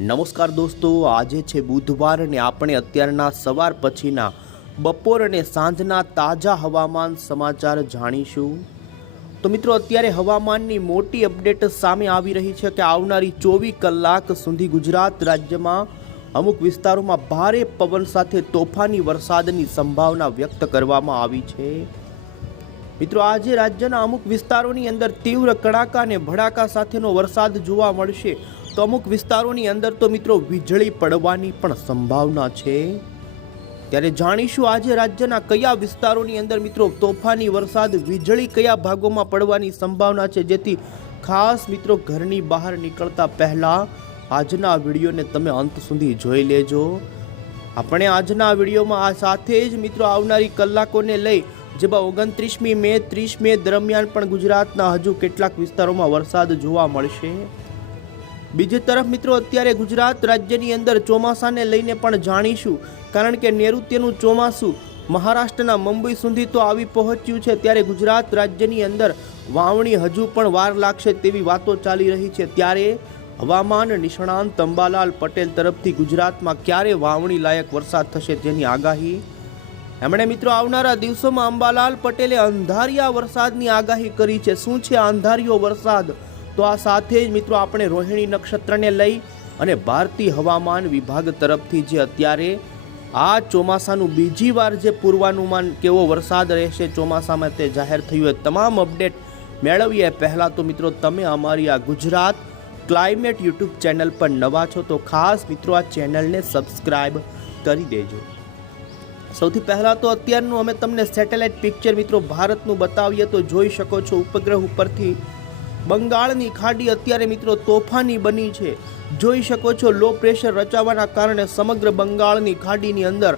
નમસ્કાર દોસ્તો, આજે છે બુધવાર અને આપણે અત્યારના સવાર પછીના બપોર અને સાંજના તાજા હવામાન સમાચાર જાણીશું। તો મિત્રો, અત્યારે હવામાનની મોટી અપડેટ સામે આવી રહી છે કે આવનારી 24 કલાક સુધી ગુજરાત રાજ્યમાં અમુક વિસ્તારોમાં ભારે પવન સાથે તોફાની વરસાદની સંભાવના વ્યક્ત કરવામાં આવી છે। મિત્રો, આજે રાજ્યના અમુક વિસ્તારોની અંદર તીવ્ર કડાકા અને ભડાકા સાથેનો વરસાદ જોવા મળશે, તો અમુક વિસ્તારોની અંદર તો મિત્રો વીજળી પડવાની પણ સંભાવના છે। ત્યારે જાણીશું આજે રાજ્યના કયા વિસ્તારોની અંદર મિત્રો તોફાની વરસાદ, વીજળી કયા ભાગોમાં પડવાની સંભાવના છે, જેથી ખાસ મિત્રો ઘરની બહાર નીકળતા પહેલા આજના વિડીયોને તમે અંત સુધી જોઈ લેજો। આપણે આજના વિડીયોમાં આ સાથે જ મિત્રો આવનારી કલાકોને લઈ જેમાં 29મી મે 30 મે દરમિયાન પણ ગુજરાતના હજુ કેટલાક વિસ્તારોમાં વરસાદ જોવા મળશે। બીજી તરફ મિત્રો અત્યારે ગુજરાત રાજ્યની અંદર ચોમાસાને લઈને પણ જાણીશું, કારણ કે નૈઋત્યનું ચોમાસું મહારાષ્ટ્રના મુંબઈ સુધી તો આવી પહોંચ્યું છે, ત્યારે ગુજરાત રાજ્યની અંદર વાવણી હજુ પણ વાર લાગશે તેવી વાતો ચાલી રહી છે। ત્યારે હવામાન નિષ્ણાંત અંબાલાલ પટેલ તરફથી ગુજરાતમાં ક્યારે વાવણી લાયક વરસાદ થશે તેની આગાહી। એમણે મિત્રો આવનારા દિવસોમાં અંબાલાલ પટેલે અંધારિયા વરસાદની આગાહી કરી છે। શું છે અંધારિયો વરસાદ? તો આ સાથે જ મિત્રો આપણે રોહિણી નક્ષત્રને લઈ અને ભારતીય હવામાન વિભાગ તરફથી જે અત્યારે આ ચોમાસાનું બીજી વાર જે પૂર્વાનુમાન કેવો વરસાદ રહેશે ચોમાસામાં તે જાહેર થયું હોય તમામ અપડેટ મેળવીએ પહેલાં તો મિત્રો તમે અમારી આ ગુજરાત ક્લાઇમેટ યુટ્યુબ ચેનલ પર નવા છો તો ખાસ મિત્રો આ ચેનલને સબસ્ક્રાઇબ કરી દેજો। સૌથી પહેલાં તો અત્યારનું અમે તમને સેટેલાઇટ પિક્ચર મિત્રો ભારતનું બતાવીએ તો જોઈ શકો છો ઉપગ્રહ ઉપરથી બંગાળની ખાડી અત્યારે મિત્રો તોફાની બની છે। જોઈ શકો છો લો પ્રેશર રચાવાના કારણે સમગ્ર બંગાળની ખાડીની અંદર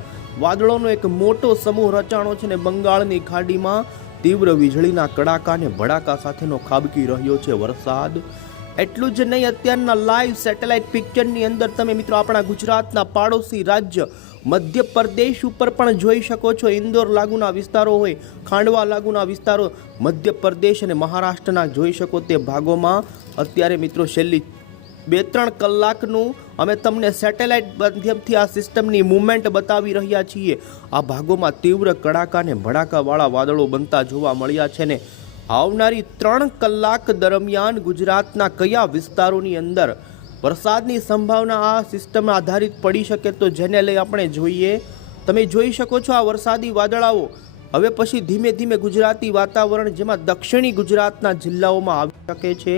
વાદળોનો એક મોટો સમૂહ રચાણો છે ને બંગાળની ખાડીમાં તીવ્ર વીજળીના કડાકા અને ભડાકા સાથેનો ખાબકી રહ્યો છે વરસાદ। એટલું જ નહીં, અત્યારના લાઈવ સેટેલાઇટ પિક્ચરની અંદર તમે મિત્રો આપણા ગુજરાતના પાડોશી રાજ્ય મધ્યપ્રદેશ ઉપર પણ જોઈ શકો છો। ઇન્દોર લાગુના વિસ્તારો હોય, ખાંડવા લાગુના વિસ્તારો મધ્યપ્રદેશ અને મહારાષ્ટ્રના જોઈ શકો તે ભાગોમાં અત્યારે મિત્રો છેલ્લી 2-3 કલાકનું અમે તમને સેટેલાઇટ માધ્યમથી આ સિસ્ટમની મૂવમેન્ટ બતાવી રહ્યા છીએ। આ ભાગોમાં તીવ્ર કડાકા અને ભડાકાવાળા વાદળો બનતા જોવા મળ્યા છે ને આવનારી 3 કલાક દરમિયાન ગુજરાતના કયા વિસ્તારોની અંદર વરસાદની સંભાવના આ સિસ્ટમ આધારિત પડી શકે તો જેને લઈ આપણે જોઈએ। તમે જોઈ શકો છો આ વરસાદી વાદળાઓ હવે પછી ધીમે ધીમે ગુજરાતી વાતાવરણ જેમાં દક્ષિણી ગુજરાતના જિલ્લાઓમાં આવી શકે છે,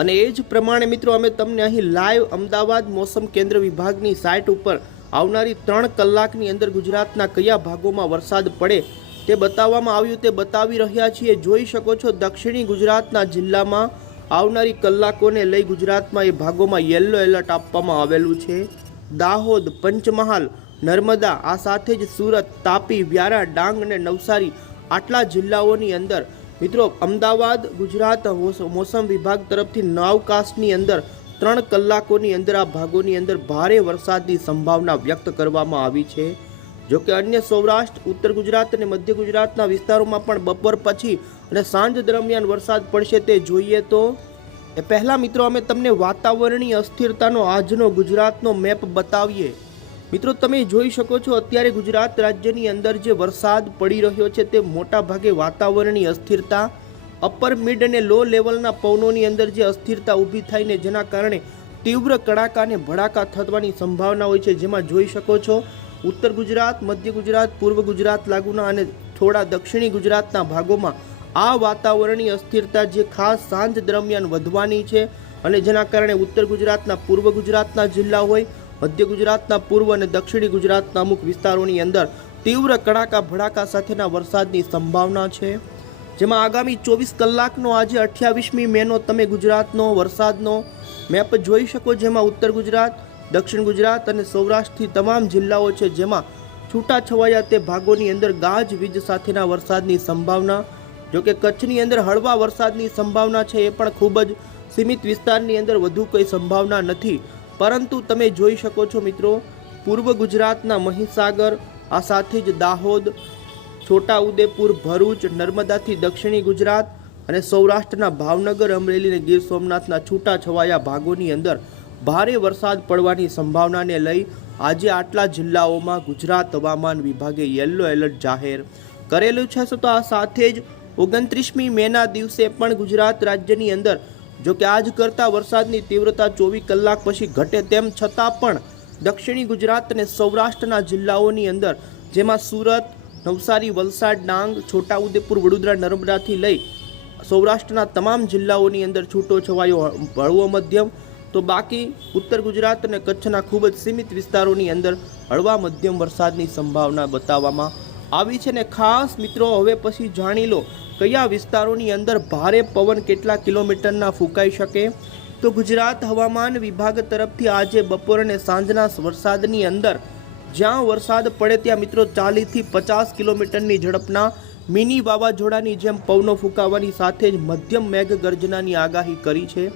અને એ જ પ્રમાણે મિત્રો અમે તમને અહીં લાઈવ અમદાવાદ મોસમ કેન્દ્ર વિભાગની સાઇટ ઉપર આવનારી 3 કલાકની અંદર ગુજરાતના કયા ભાગોમાં વરસાદ પડે તે બતાવવામાં આવ્યું, તે બતાવી રહ્યા છીએ। જોઈ શકો છો દક્ષિણી ગુજરાતના જિલ્લામાં આવનારી કલાકોને લઈ ગુજરાતમાં એ ભાગોમાં યલો એલર્ટ આપવામાં આવેલું છે। દાહોદ, પંચમહાલ, નર્મદા, આ સાથે જ સુરત, તાપી, વ્યારા, ડાંગ અને નવસારી આટલા જિલ્લાઓની અંદર મિત્રો અમદાવાદ ગુજરાત મોસમ વિભાગ તરફથી નાવકાસ્ટની અંદર 3 કલાકોની અંદર આ ભાગોની અંદર ભારે વરસાદની સંભાવના વ્યક્ત કરવામાં આવી છે। જોકે અન્ય સૌરાષ્ટ્ર, ઉત્તર ગુજરાત અને મધ્ય ગુજરાતના વિસ્તારોમાં પણ બપોર પછી અને સાંજ દરમિયાન વરસાદ પડશે તે જોઈએ। તો એ પહેલાં મિત્રો અમે તમને વાતાવરણીય અસ્થિરતાનો આજનો ગુજરાતનો મેપ બતાવીએ। મિત્રો તમે જોઈ શકો છો અત્યારે ગુજરાત રાજ્યની અંદર જે વરસાદ પડી રહ્યો છે તે મોટા ભાગે વાતાવરણીય અસ્થિરતા, અપર મિડ અને લો લેવલના પવનોની અંદર જે અસ્થિરતા ઊભી થઈને જેના કારણે તીવ્ર કડાકા અને ભડાકા થવાની સંભાવના હોય છે, જેમાં જોઈ શકો છો ઉત્તર ગુજરાત, મધ્ય ગુજરાત, પૂર્વ ગુજરાત લાગુના અને થોડા દક્ષિણી ગુજરાતના ભાગોમાં આ વાતાવરણીય અસ્થિરતા જે ખાસ સાંજ દરમિયાન વધવાની છે, અને જેના કારણે ઉત્તર ગુજરાતના, પૂર્વ ગુજરાતના જિલ્લા હોય, મધ્ય ગુજરાતના પૂર્વ અને દક્ષિણી ગુજરાતના અમુક વિસ્તારોની અંદર તીવ્ર કડાકા ભડાકા સાથેના વરસાદની સંભાવના છે। જેમાં આગામી 24 કલાકનો આજે 28મી મેનો તમે ગુજરાતનો વરસાદનો મેપ જોઈ શકો, જેમાં ઉત્તર ગુજરાત, દક્ષિણ ગુજરાત અને સૌરાષ્ટ્રથી તમામ જિલ્લાઓ છે, જેમાં છૂટાછવાયા તે ભાગોની અંદર ગાજવીજ સાથેના વરસાદની સંભાવના। જોકે કચ્છની અંદર હળવા વરસાદની સંભાવના છે, એ પણ ખૂબ જ સીમિત વિસ્તારની અંદર વધુ કોઈ સંભાવના નથી, પરંતુ તમે જોઈ શકો છો મિત્રો પૂર્વ ગુજરાતના મહીસાગર, આ સાથે જ દાહોદ, છોટાઉદેપુર, ભરૂચ, નર્મદાથી દક્ષિણી ગુજરાત અને સૌરાષ્ટ્રના ભાવનગર, અમરેલી અને ગીર સોમનાથના છૂટાછવાયા ભાગોની અંદર ભારે વરસાદ પડવાની સંભાવનાને લઈ આજે આટલા જિલ્લાઓમાં ગુજરાત હવામાન વિભાગે યલો એલર્ટ જાહેર કરેલું છે. તો આ સાથે જ 29મી મેના દિવસે પણ ગુજરાત રાજ્યની અંદર જો કે આજ કરતાં વરસાદની તીવ્રતા 24 કલાક પછી ઘટે તેમ છતાં પણ દક્ષિણી ગુજરાત અને સૌરાષ્ટ્રના જિલ્લાઓની અંદર જેમાં સુરત, નવસારી, વલસાડ, ડાંગ, છોટાઉદેપુર, વડોદરા, નર્મદાથી લઈ સૌરાષ્ટ્રના તમામ જિલ્લાઓની અંદર છૂટો છવાયો હળવો મધ્યમ, તો બાકી ઉત્તર ગુજરાત અને કચ્છના ખૂબ જ સીમિત વિસ્તારોની અંદર હળવા મધ્યમ વરસાદની સંભાવના બતાવવામાં આવી છે. ને ખાસ મિત્રો હવે પછી જાણી લો કયા વિસ્તારોની અંદર ભારે પવન કેટલા કિલોમીટરના ફૂંકાઈ શકે. તો ગુજરાત હવામાન વિભાગ તરફથી આજે બપોર અને સાંજના વરસાદની અંદર જ્યાં વરસાદ પડે ત્યાં મિત્રો 40થી 50 કિલોમીટરની ઝડપના મિની વાવાઝોડાની જેમ પવનો ફૂંકાવાની સાથે જ મધ્યમ મેઘગર્જનાની આગાહી કરી છે.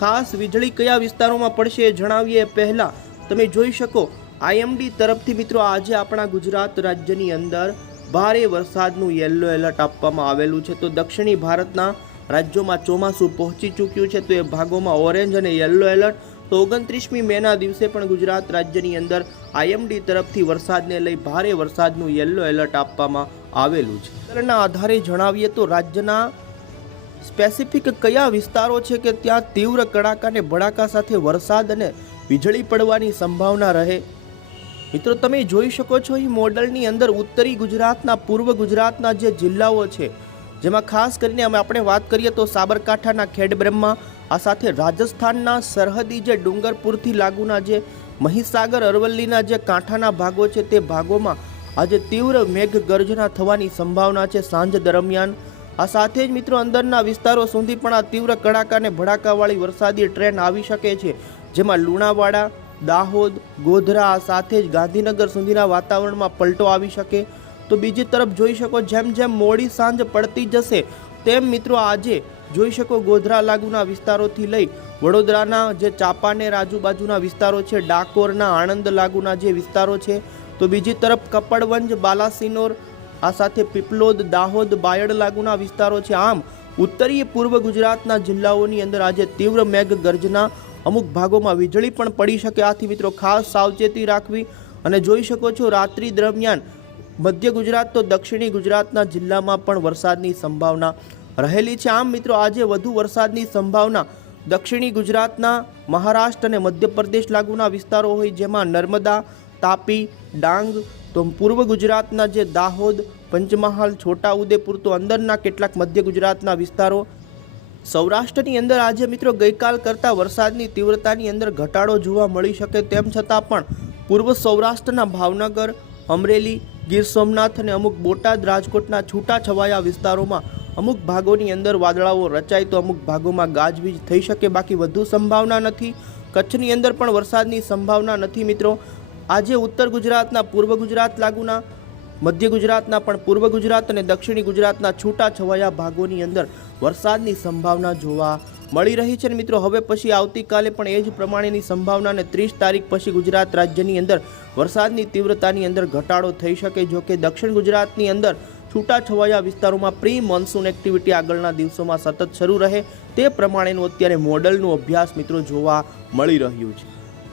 ખાસ વીજળી કયા વિસ્તારોમાં પડશે એ જણાવીએ પહેલાં તમે જોઈ શકો IMD તરફથી મિત્રો આજે આપણા ગુજરાત રાજ્યની અંદર ભારે વરસાદનું યલો એલર્ટ આપવામાં આવેલું છે. તો દક્ષિણી ભારતના રાજ્યોમાં ચોમાસું પહોંચી ચૂક્યું છે, તો એ ભાગોમાં ઓરેન્જ અને યલો એલર્ટ. તો 29મી મેના દિવસે પણ ગુજરાત રાજ્યની અંદર IMD તરફથી વરસાદને લઈ ભારે વરસાદનું યલો એલર્ટ આપવામાં આવેલું છે. તેના આધારે જણાવીએ તો રાજ્યના સ્પેસિફિક કયા વિસ્તારો છે કે ત્યાં તીવ્ર કડાકા અને ભડાકા સાથે વરસાદ અને વીજળી પડવાની સંભાવના રહે. મિત્રો તમે જોઈ શકો છો અહીં મોડલની અંદર ઉત્તરી ગુજરાતના, પૂર્વ ગુજરાતના જે જિલ્લાઓ છે જેમાં ખાસ કરીને આપણે વાત કરીએ તો સાબરકાંઠાના ખેડબ્રહ્મા, આ સાથે રાજસ્થાનના સરહદી જે ડુંગરપુરથી લાગુના જે મહીસાગર, અરવલ્લીના જે કાંઠાના ભાગો છે તે ભાગોમાં આજે તીવ્ર મેઘગર્જના થવાની સંભાવના છે સાંજ દરમિયાન. આ સાથે જ મિત્રો અંદરના વિસ્તારો સુધી પણ આ તીવ્ર કડાકા અને ભડાકાવાળી વરસાદી ટ્રેન આવી શકે છે, જેમાં લુણાવાડા, દાહોદ, ગોધરા, આ સાથે જ ગાંધીનગર સુધીના વાતાવરણમાં પલટો આવી શકે. તો બીજી તરફ જોઈ શકો જેમ જેમ મોડી સાંજ પડતી જશે તેમ મિત્રો આજે જોઈ શકો ગોધરા લાગુના વિસ્તારોથી લઈ વડોદરાના જે ચાંપાનેર આજુબાજુના વિસ્તારો છે, ડાકોરના, આણંદ લાગુના જે વિસ્તારો છે, તો બીજી તરફ કપડવંજ, બાલાસિનોર, આ સાથે પીપલોદ, દાહોદ, બાયડ લાગુના વિસ્તારો છે. આમ ઉત્તરીય પૂર્વ ગુજરાતના જિલ્લાઓની અંદર આજે તીવ્ર મેઘગર્જના, અમુક ભાગોમાં વીજળી પણ પડી શકે. આથી મિત્રો ખાસ સાવચેતી રાખવી. અને જોઈ શકો છો રાત્રિ દરમિયાન મધ્ય ગુજરાત તો દક્ષિણી ગુજરાતના જિલ્લામાં પણ વરસાદની સંભાવના રહેલી છે. આમ મિત્રો આજે વધુ વરસાદની સંભાવના દક્ષિણી ગુજરાતના મહારાષ્ટ્ર અને મધ્યપ્રદેશ લાગુના વિસ્તારો હોય જેમાં નર્મદા, તાપી, ડાંગ, તો પૂર્વ ગુજરાતના જે દાહોદ, પંચમહાલ, છોટાઉદેપુર, તો અંદરના કેટલાક મધ્ય ગુજરાતના વિસ્તારો. સૌરાષ્ટ્રની અંદર આજે મિત્રો ગઈકાલ કરતાં વરસાદની તીવ્રતાની અંદર ઘટાડો જોવા મળી શકે તેમ છતાં પણ પૂર્વ સૌરાષ્ટ્રના ભાવનગર, અમરેલી, ગીર સોમનાથ અને અમુક બોટાદ, રાજકોટના છૂટાછવાયા વિસ્તારોમાં અમુક ભાગોની અંદર વાદળાઓ રચાય તો અમુક ભાગોમાં ગાજવીજ થઈ શકે, બાકી વધુ સંભાવના નથી. કચ્છની અંદર પણ વરસાદની સંભાવના નથી મિત્રો. આજે ઉત્તર ગુજરાતના, પૂર્વ ગુજરાત લાગુના, મધ્ય ગુજરાતના પણ પૂર્વ ગુજરાત અને દક્ષિણી ગુજરાતના છૂટાછવાયા ભાગોની અંદર વરસાદની સંભાવના જોવા મળી રહી છે. મિત્રો હવે પછી આવતીકાલે પણ એ જ પ્રમાણેની સંભાવના અને 30 તારીખ પછી ગુજરાત રાજ્યની અંદર વરસાદની તીવ્રતાની અંદર ઘટાડો થઈ શકે. જો કે દક્ષિણ ગુજરાતની અંદર છૂટાછવાયા વિસ્તારોમાં પ્રી મોન્સૂન એક્ટિવિટી આગળના દિવસોમાં સતત શરૂ રહે તે પ્રમાણેનું અત્યારે મોડલનું અભ્યાસ મિત્રો જોવા મળી રહ્યું છે.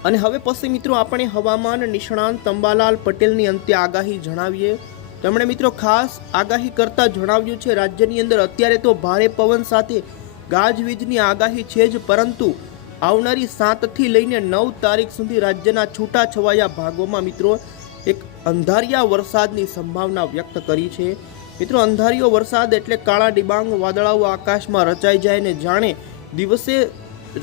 અને હવે પછી મિત્રો આપણે હવામાન નિષ્ણાંત અંબાલાલ પટેલની અંત્ય આગાહી જણાવીએ. તેમણે મિત્રો ખાસ આગાહી કરતા જણાવ્યું છે રાજ્યની અંદર અત્યારે તો ભારે પવન સાથે ગાજવીજની આગાહી છે જ, પરંતુ આવનારી 7 થી લઈને 9 તારીખ સુધી રાજ્યના છૂટાછવાયા ભાગોમાં મિત્રો એક અંધારિયા વરસાદની સંભાવના વ્યક્ત કરી છે. મિત્રો અંધારિયો વરસાદ એટલે કાળા ડિબાંગ વાદળાઓ આકાશમાં રચાઈ જાય ને જાણે દિવસે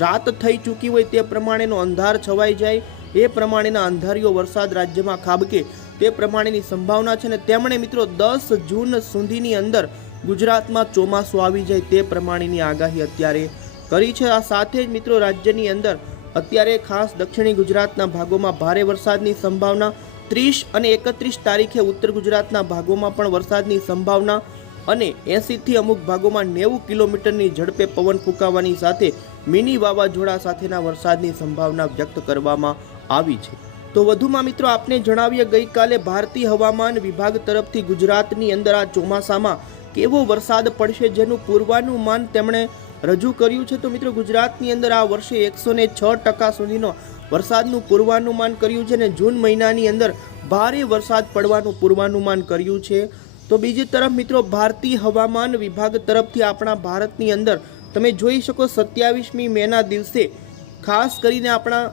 રાત થઈ ચૂકી હોય તે પ્રમાણેનો અંધાર છવાઈ જાય, એ પ્રમાણેના અંધારિયો વરસાદ રાજ્યમાં ખાબકે તે પ્રમાણેની સંભાવના છે. ને તેમણે મિત્રો 10 જૂન સુધીની અંદર ગુજરાતમાં ચોમાસું આવી જાય તે પ્રમાણેની આગાહી અત્યારે કરી છે. આ સાથે જ મિત્રો રાજ્યની અંદર અત્યારે ખાસ દક્ષિણી ગુજરાતના ભાગોમાં ભારે વરસાદની સંભાવના, 30 અને 31 તારીખે ઉત્તર ગુજરાતના ભાગોમાં પણ વરસાદની સંભાવના અને 80 થી અમુક ભાગોમાં 90 કિલોમીટરની ઝડપે પવન ફૂંકાવાની સાથે મિની વાવાઝોડા સાથેના વરસાદની સંભાવના વ્યક્ત કરવામાં આવી છે. તો વધુમાં મિત્રો આપને જણાવીએ ગઈકાલે ભારતીય હવામાન વિભાગ તરફથી ગુજરાતની અંદર આ ચોમાસામાં કેવો વરસાદ પડશે જેનું પૂર્વાનુમાન તેમણે રજૂ કર્યું છે। તો મિત્રો ગુજરાતની અંદર આ વર્ષે 106% સુધીનો વરસાદનું પૂર્વાનુમાન કર્યું છે અને જૂન મહિનાની અંદર ભારે વરસાદ પડવાનું પૂર્વાનુમાન કર્યું છે। તો બીજી તરફ મિત્રો ભારતીય હવામાન વિભાગ તરફથી આપણા ભારતની અંદર તમે જોઈ શકો 27મી મેના દિવસે ખાસ કરીને આપણા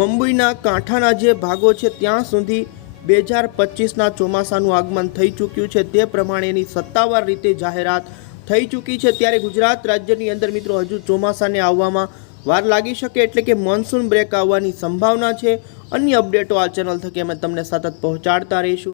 મુંબઈના કાંઠાના જે ભાગો છે ત્યાં સુધી 2025ના ચોમાસાનું આગમન થઈ ચૂક્યું છે। તે પ્રમાણેની સત્તાવાર રીતે જાહેરાત થઈ ચૂકી છે। ત્યારે ગુજરાત રાજ્યની અંદર મિત્રો હજુ ચોમાસાને આવવામાં વાર લાગી શકે, એટલે કે મોન્સૂન બ્રેક આવવાની સંભાવના છે। અન્ય અપડેટો આ ચેનલ થકી અમે તમને સતત પહોંચાડતા રહીશું।